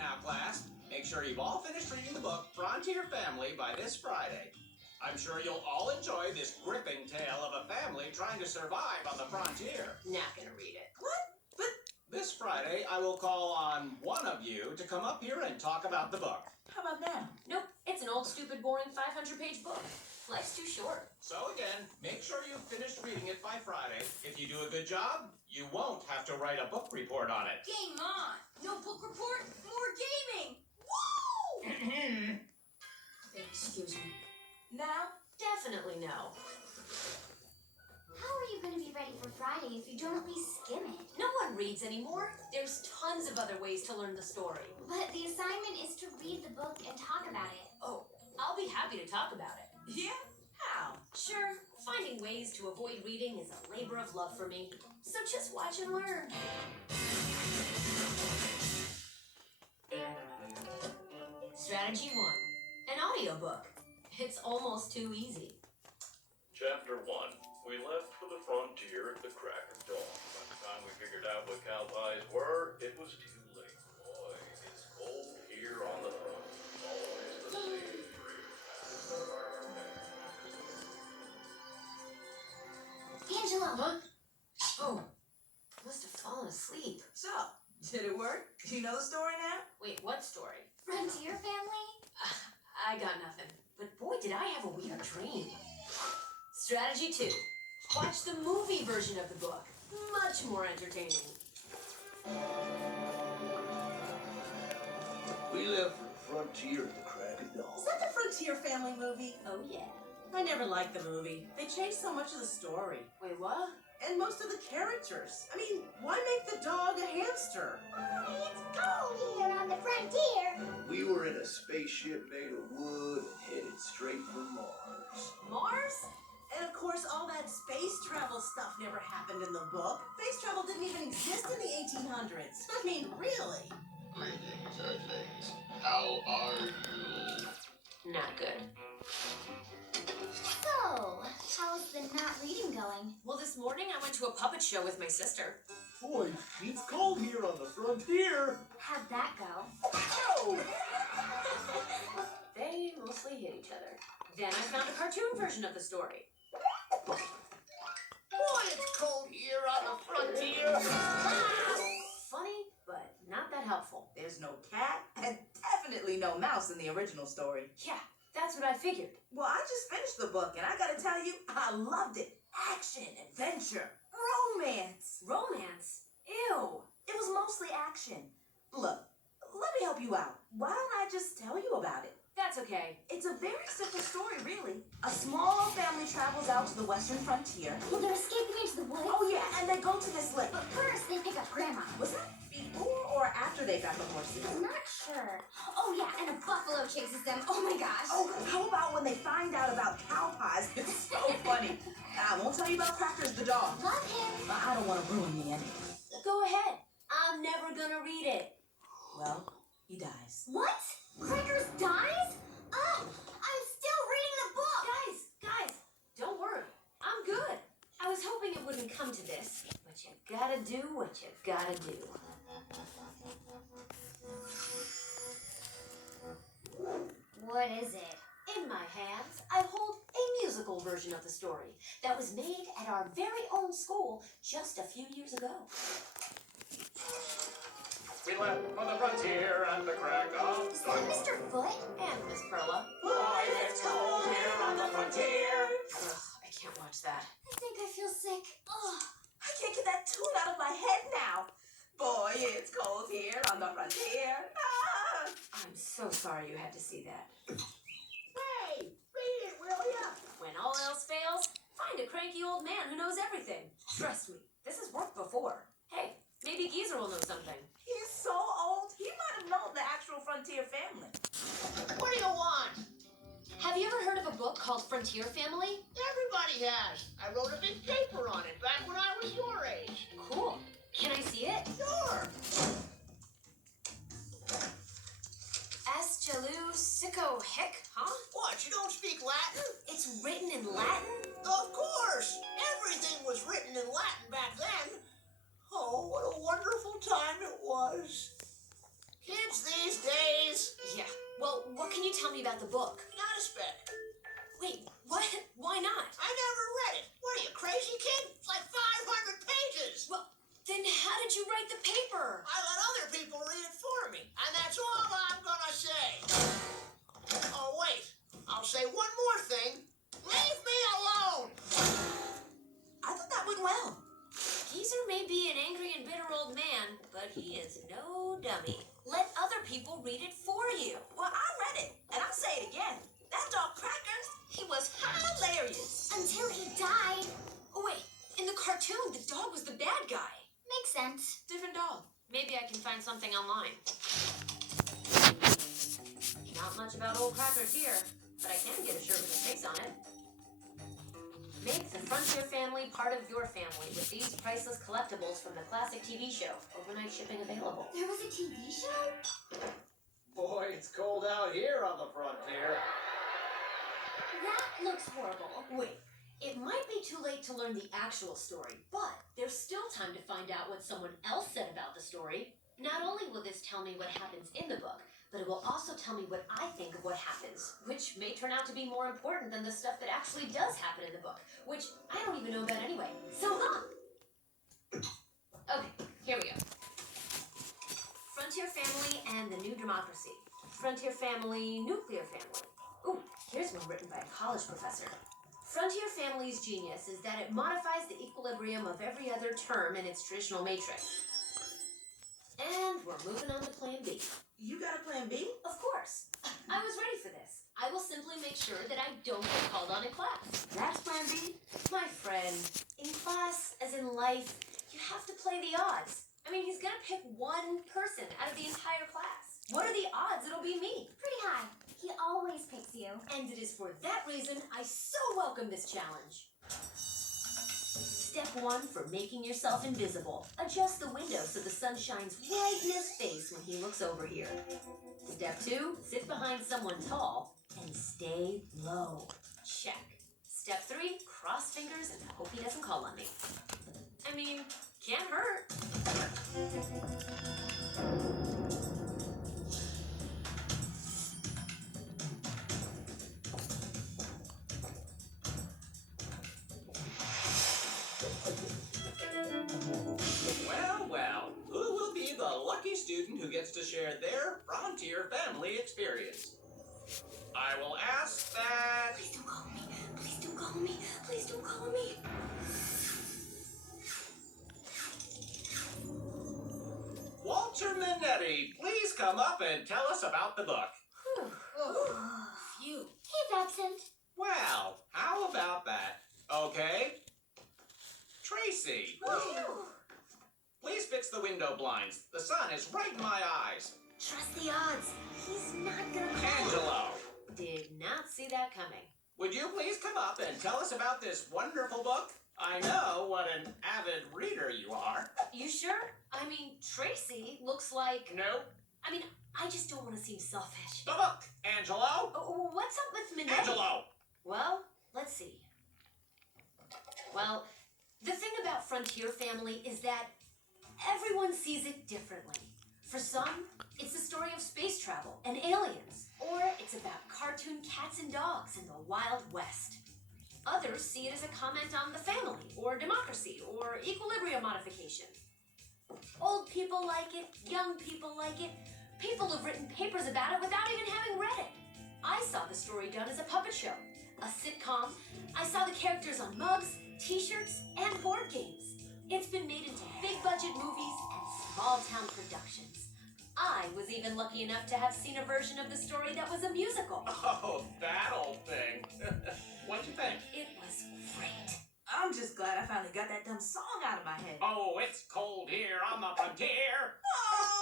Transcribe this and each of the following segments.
Now, class, make sure you've all finished reading the book Frontier Family by this Friday. I'm sure you'll all enjoy this gripping tale of a family trying to survive on the frontier. Not gonna read it. What? But this Friday, I will call on one of you to come up here and talk about the book. How about now? Nope, it's an old, stupid, boring 500-page book. Life's too short. So again, make sure you've finished reading it by Friday. If you do a good job, you won't have to write a book report on it. Game on! No book report, more gaming! Woo! Excuse me. Now? Definitely no. How are you going to be ready for Friday if you don't at least skim it? No one reads anymore. There's tons of other ways to learn the story. But the assignment is to read the book and talk about it. Oh, I'll be happy to talk about it. Yeah? How? Sure, finding ways to avoid reading is a labor of love for me. So just watch and learn. Strategy 1. An audiobook. It's almost too easy. Chapter 1. We left for the frontier at the crack of dawn. By the time we figured out what cow pies were, it was too late. Boy, it's cold here on the front. Always the same dream. Angelo! Huh? Oh, must have fallen asleep. So, did it work? You know the story now? Wait, what story? Frontier family? I got nothing. But boy, did I have a weird dream. Strategy 2. Watch the movie version of the book. Much more entertaining. We left for the frontier at the crack of dawn. Is that the Frontier Family movie? Oh, yeah. I never liked the movie. They changed so much of the story. Wait, what? And most of the characters. I mean, why make the dog a hamster? It's cold here on the frontier. We were in a spaceship made of wood and headed straight for Mars. Mars? And of course, all that space travel stuff never happened in the book. Space travel didn't even exist in the 1800s. I mean, really? Greetings, Earthlings. How are you? Not good. So, how's the not reading going? Well, this morning I went to a puppet show with my sister. Boy, it's cold here on the frontier. How'd that go? Oh! They mostly hit each other. Then I found a cartoon version of the story. Boy, it's cold here on the frontier. Funny, but not that helpful. There's no cat and definitely no mouse in the original story. Yeah, that's what I figured. Well, I just finished the book and I gotta tell you, I loved it. Action, adventure, romance. Romance? Ew. It was mostly action. Look, let me help you out. Why don't I just tell you about it? That's okay. It's a very simple story, really. A small family travels out to the western frontier. Well, they're escaping into the woods. Oh yeah, and they go to this lake. But first, they pick up Grandma. Was that before or after they got the horses? I'm not sure. Oh yeah, and a buffalo chases them. Oh my gosh. Oh, how about when they find out about cow pies? It's so funny. I won't tell you about Crackers the dog. Love him. I don't want to ruin the ending. Go ahead. I'm never gonna read it. Well, he dies. What? Crackers dies? Ugh, I'm still reading the book. Guys, don't worry. I'm good. I was hoping it wouldn't come to this, but you gotta do what you gotta do. What is it? In my hands, I hold a musical version of the story that was made at our very own school just a few years ago. We left for the frontier at the crack of Is that Mr. Foot? And Miss Perla. Boy, it's cold here on the frontier. Ugh, I can't watch that. I think I feel sick. Oh, I can't get that tune out of my head now. Boy, it's cold here on the frontier. Ah! I'm so sorry you had to see that. Hey, read it, will ya? When all else fails, find a cranky old man who knows everything. Trust me, this has worked before. Hey, maybe Geezer will know something. He's so old, he might have known the actual Frontier family. What do you want? Have you ever heard of a book called Frontier Family? Everybody has. I wrote a big paper on it back when I was your age. Cool. Can I see it? Sure. Angelo sicko hic, huh? What, you don't speak Latin? It's written in Latin? Of course. Everything was written in Latin back then. Oh, what a wonderful time it was. Kids these you tell me about the book? Not a speck. Wait, what? Why not? I never read it. What are you, crazy kid? It's like 500 pages. Well, then how did you write the paper? I let other people read it for me, and that's all I'm gonna say. Oh, wait. I'll say one more thing. Leave me alone! I thought that went well. Geezer may be an angry and bitter old man, but he is no dummy. Let other people read it for you. Well, I read it, and I'll say it again. That dog Crackers, he was hilarious. Until he died. Oh, wait. In the cartoon, the dog was the bad guy. Makes sense. Different dog. Maybe I can find something online. Not much about old Crackers here, but I can get a shirt with his face on it. Make the Frontier family part of your family with these priceless collectibles from the classic TV show. Overnight shipping available. There was a TV show? Boy, it's cold out here on the frontier. That looks horrible. Wait, it might be too late to learn the actual story, but there's still time to find out what someone else said about the story. Not only will this tell me what happens in the book, but it will also tell me what I think of what happens, which may turn out to be more important than the stuff that actually does happen in the book, which I don't even know about anyway. So, Okay, here we go. Frontier family and the new democracy. Frontier family, nuclear family. Ooh, here's one written by a college professor. Frontier family's genius is that it modifies the equilibrium of every other term in its traditional matrix. And we're moving on to Plan B. You got a plan B? Of course. I was ready for this. I will simply make sure that I don't get called on in class. That's plan B? My friend, in class, as in life, you have to play the odds. I mean, he's gonna pick one person out of the entire class. What are the odds it'll be me? Pretty high. He always picks you. And it is for that reason I so welcome this challenge. Step 1 for making yourself invisible. Adjust the window so the sun shines right in his face when he looks over here. Step 2, sit behind someone tall and stay low. Check. Step 3, cross fingers and hope he doesn't call on me. I mean, can't hurt. Well, well, who will be the lucky student who gets to share their Frontier family experience? I will ask that... Please don't call me. Please don't call me. Please don't call me. Walter Minetti, please come up and tell us about the book. Phew. He's absent. Well, how about that? Okay. Tracy, please fix the window blinds. The sun is right in my eyes. Trust the odds. He's not gonna call. Angelo, Did not see that coming. would you please come up and tell us about this wonderful book? I know what an avid reader you are. You sure? I mean, Tracy looks like... Nope. I mean, I just don't want to seem selfish. The book, Angelo. Oh, what's up with Minetti? Angelo. Well, let's see. Well, the thing about Frontier family is that everyone sees it differently. For some, it's the story of space travel and aliens, or it's about cartoon cats and dogs in the Wild West. Others see it as a comment on the family, or democracy, or equilibrium modification. Old people like it, young people like it, people have written papers about it without even having read it. I saw the story done as a puppet show, a sitcom. I saw the characters on mugs, t-shirts, and board games. It's been made into big-budget movies and small-town productions. I was even lucky enough to have seen a version of the story that was a musical. Oh, that old thing. What'd you think? It was great. I'm just glad I finally got that dumb song out of my head. Oh, it's cold here on the frontier.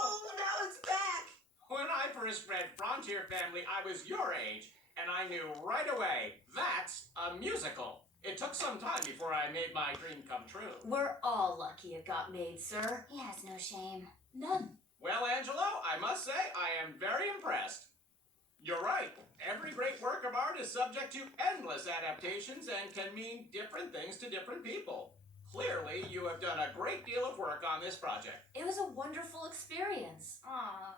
Oh, now it's back. When I first read Frontier Family, I was your age, and I knew right away that's a musical. It took some time before I made my dream come true. We're all lucky it got made, sir. He has no shame. None. Well, Angelo, I must say I am very impressed. You're right. Every great work of art is subject to endless adaptations and can mean different things to different people. Clearly, you have done a great deal of work on this project. It was a wonderful experience. Aw.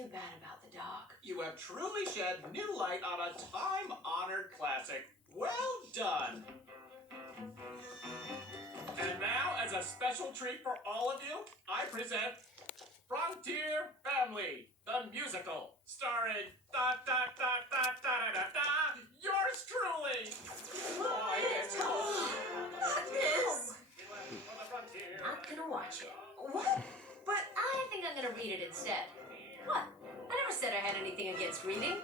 Too bad about the dog. You have truly shed new light on a time-honored classic. Well done. And now, as a special treat for all of you, I present Frontier Family, the musical, starring yours truly. Why, it's Not this. Not gonna watch it. What? But I think I'm gonna read it instead. What? I never said I had anything against reading.